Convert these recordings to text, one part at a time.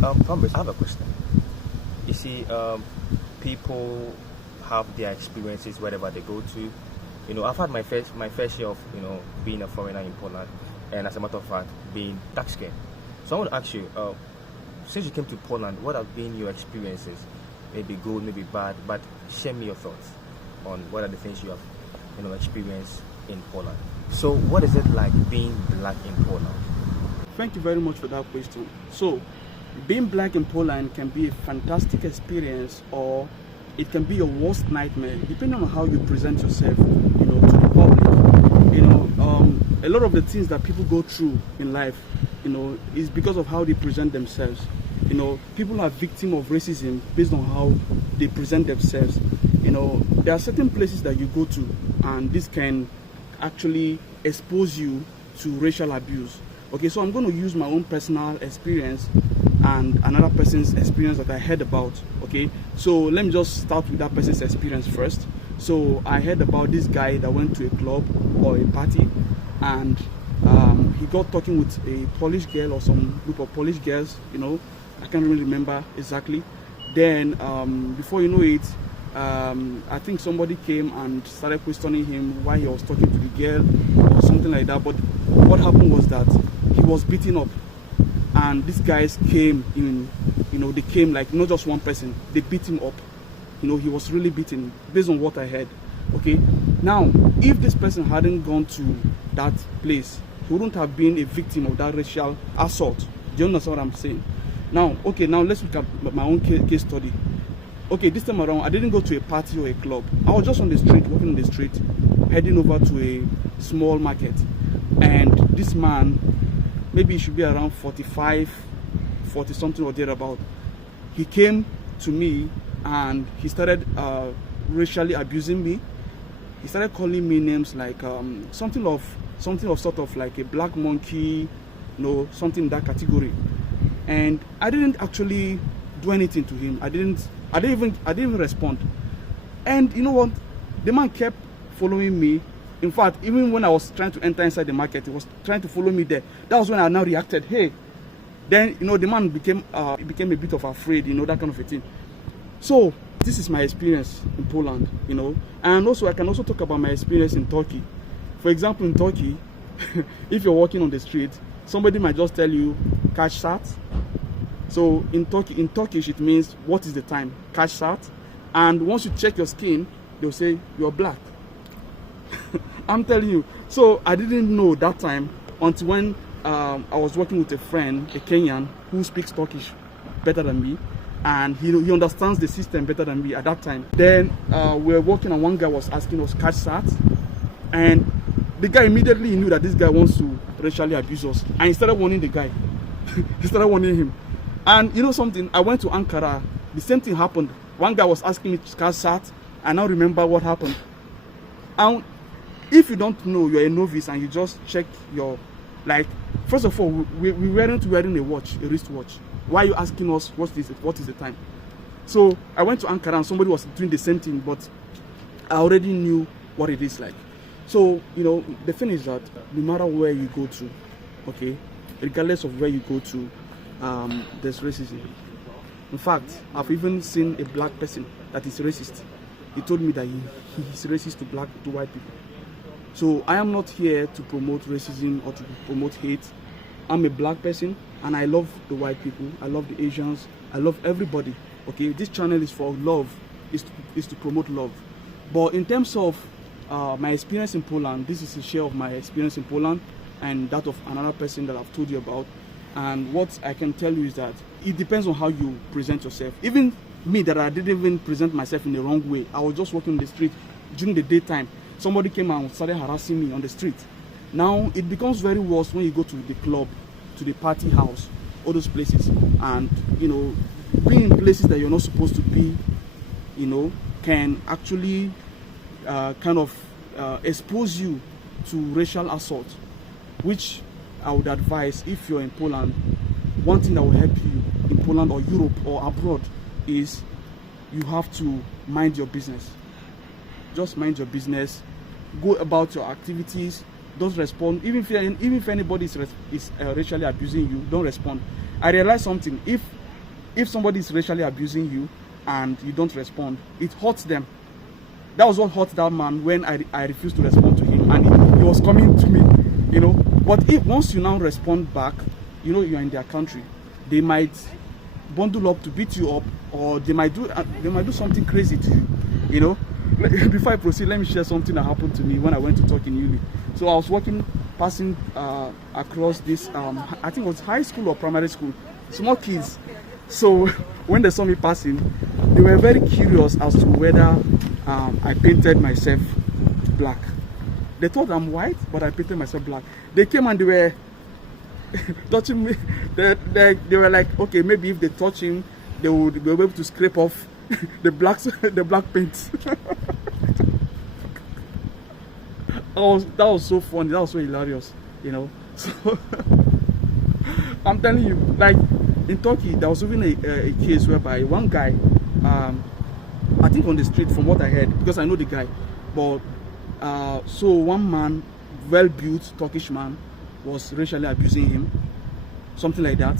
Thomas, I have a question. You see, people have their experiences wherever they go to. You know, I've had my fair share of, you know, being a foreigner in Poland, and as a matter of fact, being dark skinned. So I want to ask you, since you came to Poland, what have been your experiences? Maybe good, maybe bad, but share me your thoughts on what are the things you have, you know, experienced in Poland. So what is it like being black in Poland? Thank you very much for that question. So, being black in Poland can be a fantastic experience, or it can be your worst nightmare, depending on how you present yourself, you know, to the public. You know, a lot of the things that people go through in life, you know, is because of how they present themselves. You know, people are victims of racism based on how they present themselves. You know, there are certain places that you go to, and this can actually expose you to racial abuse. Okay, so I'm going to use my own personal experience and another person's experience that I heard about. Okay, so let me just start with that person's experience first. So I heard about this guy that went to a club or a party, and he got talking with a Polish girl or some group of Polish girls. You know, I can't really remember exactly. Then before you know it, I think somebody came and started questioning him why he was talking to the girl or something like that. But what happened was that he was beaten up, and these guys came in, you know, they came like not just one person, they beat him up. You know, he was really beaten based on what I heard. Okay, now if this person hadn't gone to that place, he wouldn't have been a victim of that racial assault. Do you understand what I'm saying? Now, okay, now let's look at my own case study. Okay, this time around, I didn't go to a party or a club. I was just on the street, walking on the street, heading over to a small market. And this man, maybe he should be around 45, 40 something or thereabout. He came to me and he started racially abusing me. He started calling me names like something of sort of like a black monkey, you know, something in that category. And I didn't actually do anything to him. I didn't even respond. And you know what? The man kept following me. In fact, even when I was trying to enter inside the market, he was trying to follow me there. That was when I now reacted, hey. Then, you know, the man became a bit of afraid, you know, that kind of a thing. So, this is my experience in Poland, you know. And also, I can also talk about my experience in Turkey. For example, in Turkey, if you're walking on the street, somebody might just tell you, kaç saat. So, in Turkish, it means, what is the time? Kaç saat. And once you check your skin, they'll say, you're black. I'm telling you. So I didn't know that time until when I was working with a friend, a Kenyan, who speaks Turkish better than me, and he understands the system better than me at that time. Then we were working, and one guy was asking us kaç saat, and the guy immediately knew that this guy wants to racially abuse us, and he started warning the guy. He started warning him. And you know something? I went to Ankara. The same thing happened. One guy was asking me kaç saat. I now remember what happened. And if you don't know, you're a novice, and you just check your, like, first of all, we weren't wearing a watch, a wristwatch. Why are you asking us what is the time? So I went to Ankara, and somebody was doing the same thing, but I already knew what it is like. So, you know, the thing is that no matter where you go to, okay, regardless of where you go to, there's racism. In fact, I've even seen a black person that is racist. He told me that he is racist to white people. So I am not here to promote racism or to promote hate. I'm a black person, and I love the white people. I love the Asians. I love everybody. Okay, this channel is for love, is to promote love. But in terms of my experience in Poland, this is a share of my experience in Poland and that of another person that I've told you about. And what I can tell you is that it depends on how you present yourself. Even me, that I didn't even present myself in the wrong way. I was just walking on the street during the daytime. Somebody came and started harassing me on the street. Now it becomes very worse when you go to the club, to the party house, all those places, and you know, being in places that you're not supposed to be, you know, can actually kind of expose you to racial assault, which I would advise, if you're in Poland, one thing that will help you in Poland or Europe or abroad is you have to mind your business. Just mind your business, go about your activities, don't respond. Even if anybody is racially abusing you, don't respond. I realized something. If if somebody is racially abusing you and you don't respond, it hurts them. That was what hurt that man when I refused to respond to him, and he was coming to me, you know. But if once you now respond back, you know you're in their country, they might bundle up to beat you up, or they might do something crazy to you, you know. Before I proceed, let me share something that happened to me when I went to talk in uni. So I was passing across this, I think it was high school or primary school, small kids. So when they saw me passing, they were very curious as to whether I painted myself black. They thought I'm white, but I painted myself black. They came and they were touching me. They were like, okay, maybe if they touch him, they would be able to scrape off the black paint. That was so funny. That was so hilarious, you know. So I'm telling you, like in Turkey, there was even a case whereby one guy, I think on the street, from what I heard, because I know the guy, but so one man, well-built Turkish man, was racially abusing him, something like that.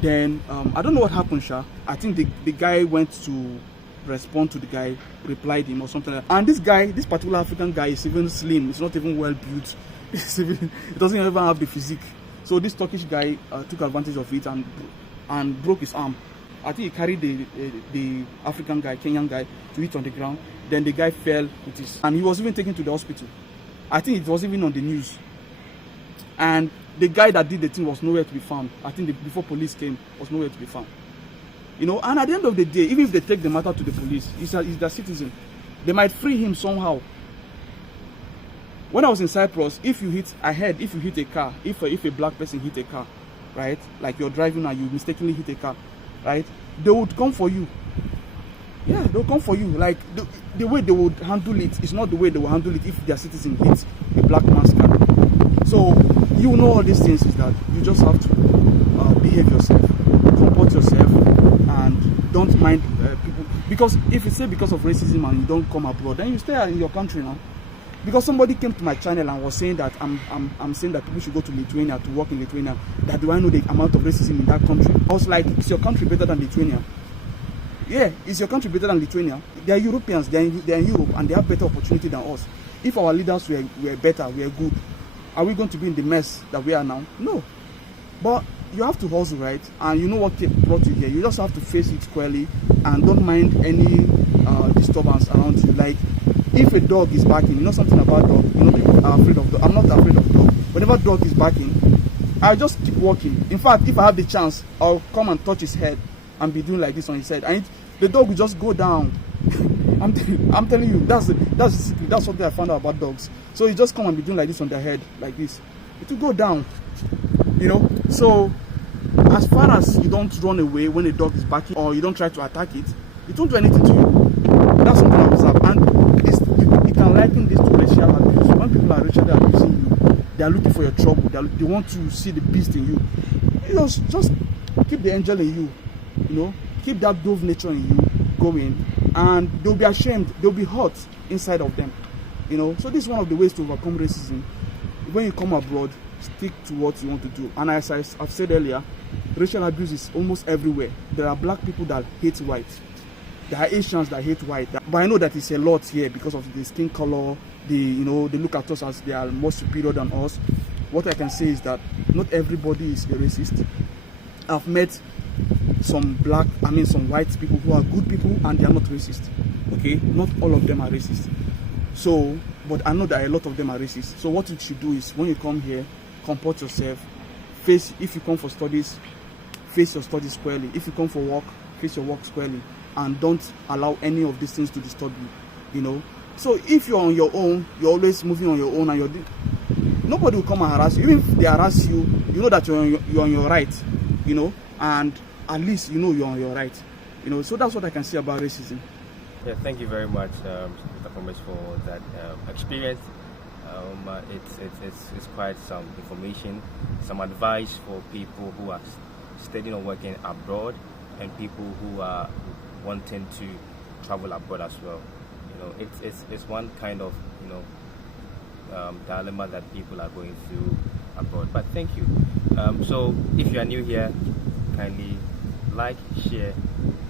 Then I don't know what happened, Sha. I think the guy went to respond to the guy, replied him or something like that. And this guy, this particular African guy, is even slim. It's not even well built. It doesn't even have the physique. So this Turkish guy took advantage of it and broke his arm. I think he carried the African guy, Kenyan guy, to hit on the ground. Then the guy fell with his, and he was even taken to the hospital. I think it was even on the news. And the guy that did the thing was nowhere to be found. I think before police came, was nowhere to be found. You know, and at the end of the day, even if they take the matter to the police, he's their citizen. They might free him somehow. When I was in Cyprus, if you hit a car, if a black person hit a car, right, like you're driving and you mistakenly hit a car, right, they would come for you. Yeah, they'll come for you. Like the way they would handle it is not the way they will handle it if their citizen hits a black man's car. So you know all these things is that you just have to behave yourself, comport yourself, and don't mind people. Because if you say because of racism and you don't come abroad, then you stay in your country now. Because somebody came to my channel and was saying that I'm saying that people should go to Lithuania to work in Lithuania. That do I know the amount of racism in that country? I was like, is your country better than Lithuania? Yeah, is your country better than Lithuania? They are Europeans, they are in Europe, and they have better opportunity than us. If our leaders were better, were good, are we going to be in the mess that we are now? No. But you have to hustle, right? And you know what brought you here. You just have to face it squarely and don't mind any disturbance around you. Like, if a dog is barking, you know something about dog, you know people are afraid of dog. I'm not afraid of dog. Whenever dog is barking, I just keep walking. In fact, if I have the chance, I'll come and touch his head and be doing like this on his head. And the dog will just go down. I'm telling you, that's the secret. That's what I found out about dogs. So you just come and be doing like this on their head, like this. It will go down, you know. So as far as you don't run away when a dog is barking, or you don't try to attack it, it won't do anything to you. That's something I observe. And you can liken this to racial abuse. When people are racially abusing you, they are looking for your trouble. They want to see the beast in you. You know, just keep the angel in you. You know, keep that dove nature in you going, and they'll be ashamed. They'll be hurt inside of them. You know, so this is one of the ways to overcome racism. When you come abroad, stick to what you want to do. And as I've said earlier, racial abuse is almost everywhere. There are black people that hate white. There are Asians that hate white. But I know that it's a lot here because of the skin color. They look at us as they are more superior than us. What I can say is that not everybody is a racist. I've met some white people who are good people and they are not racist. Okay, not all of them are racist. So, but I know that a lot of them are racist. So what you should do is, when you come here, comport yourself. If you come for studies, face your studies squarely. If you come for work, face your work squarely. And don't allow any of these things to disturb you, you know. So if you're on your own, you're always moving on your own, and nobody will come and harass you. Even if they harass you, you know that you're on your right, you know, and at least you know you're on your right, you know. So that's what I can say about racism. Yeah, thank you very much, Mr. Thomas, for that experience. It's quite some information, some advice for people who are studying or working abroad, and people who are wanting to travel abroad as well. You know, it's one kind of, you know, dilemma that people are going through abroad. But thank you. So if you are new here, kindly like, share,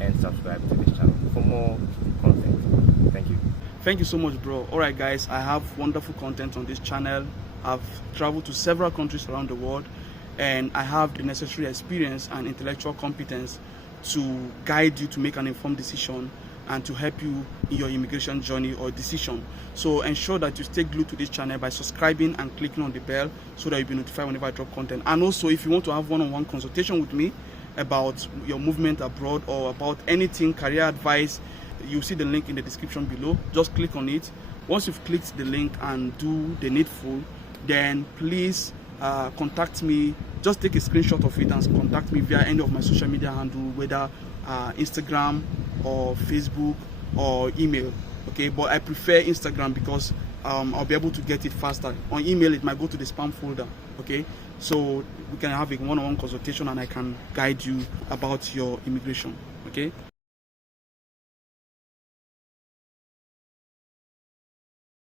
and subscribe to this channel for more content. Thank you. Thank you so much, bro. All right, guys, I have wonderful content on this channel. I've traveled to several countries around the world, and I have the necessary experience and intellectual competence to guide you to make an informed decision and to help you in your immigration journey or decision. So ensure that you stay glued to this channel by subscribing and clicking on the bell so that you'll be notified whenever I drop content. And also, if you want to have one-on-one consultation with me about your movement abroad or about anything, career advice, you'll see the link in the description below. Just click on it. Once you've clicked the link and do the needful, then please contact me. Just take a screenshot of it and contact me via any of my social media handle, whether Instagram or Facebook or email. Okay, but I prefer Instagram because I'll be able to get it faster. On email, it might go to the spam folder. Okay, so we can have a one-on-one consultation and I can guide you about your immigration. Okay.